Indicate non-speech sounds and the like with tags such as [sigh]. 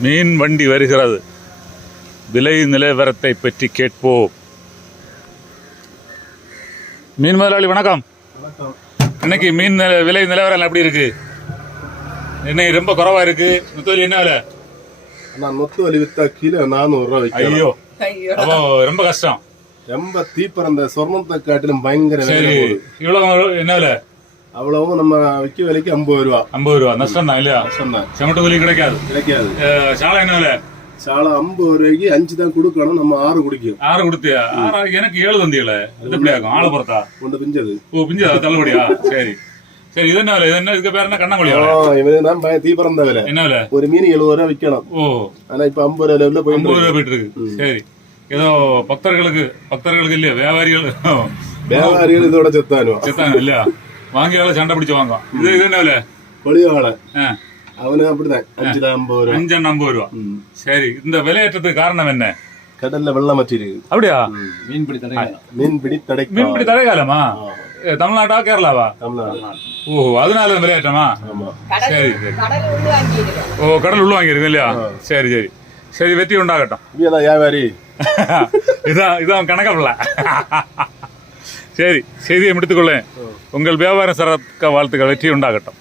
மீன் வண்டி வருகிறது. விலை நிலவரத்தை பற்றி கேட்போம். மீன் முதலாளி வணக்கம். இன்னைக்கு மீன் நில- விலை நிலவரம் எப்படி இருக்கு? இன்னைக்கு ரொம்ப குறைவா இருக்கு. முத்தோலி என்ன விலை? நான் நொத்து வலி வித்தா கிலோ நானூறு ஐயோ. ஐயோ. அப்போ ரொம்ப கஷ்டம். ரொம்ப தீப்பறந்த சொர்ணத்தை காட்டிலும் பயங்கர இவ்வளவு என்ன விலை? அவ்வளவும் நம்ம விற்க விலைக்கு ஐம்பது ரூபா. ஐம்பது ரூபா. நஷ்டம் தான் இல்லையா? சொன்னேன் செமட்டு கூலி கிடைக்காது. கிடைக்காது. சாலை என்ன விலை? சாலை ஐம்பது ரூபாய்க்கு அஞ்சு தான் கொடுக்கணும் நம்ம ஆறு குடிக்கும் ஆறு கொடுத்தியா? ஆறு எனக்கு ஏழு தந்தியல இது எப்படி ஆகும்? ஆளை பொறுத்தா? கொண்டு பிஞ்சது. ஓ பிஞ்சா தள்ளுபடியா? சரி. சரி இது என்ன விலை? இது என்ன இதுக்கு பேர் என்ன? கண்ணாமொழியா இவனு தான் பய தீப்பறந்த விலை. என்ன விலை? ஒரு மீன் எழுபது ரூபா விற்கணும். ஓ. ஆனா இப்ப ஐம்பது ரூபா லெவலில் போயிட்டு ஐம்பது. ரூபா போயிட்டு இருக்கு. சரி. ஏதோ பக்தர்களுக்கு பக்தர்களுக்கு இல்லையா? வியாபாரிகள் வியாபாரிகள் இதோட செத்தானுவா. செத்தாங்க இல்லையா? வாங்கியால சண்டை பிடிச்சு வாங்க இது இது என்ன விலை? கொடிவாளை ஆ, அவனு அப்படிதான் அஞ்சு ஐம்பது ரூபா. அஞ்செண்ணு ஐம்பது ரூபா. சரி இந்த விலையேற்றத்துக்கு காரணம் என்ன? கடல்ல வெள்ளம் வச்சிருக்கு அப்படியா? மீன்பிடி தடை மீன்பிடி தடை காலமா ஏ, தமிழ்நாட்டா கேரளாவா? தமிழ்நாடு. ஓ அதனால விளையாட்டமா சரி சரி. ஓ கடல் உள்ள வாங்கியிருக்கு இல்லையா? சரி சரி. சரி வெற்றி உண்டாகட்டும். வியாபாரி. [laughs] இதான் இதான் கணக்கப்பில்ல [laughs] சரி செய்தியை முடித்துக்கொள்ளேன் உங்கள் வியாபாரம் சிறக்க வாழ்த்துக்கள் வெற்றி உண்டாகட்டும்.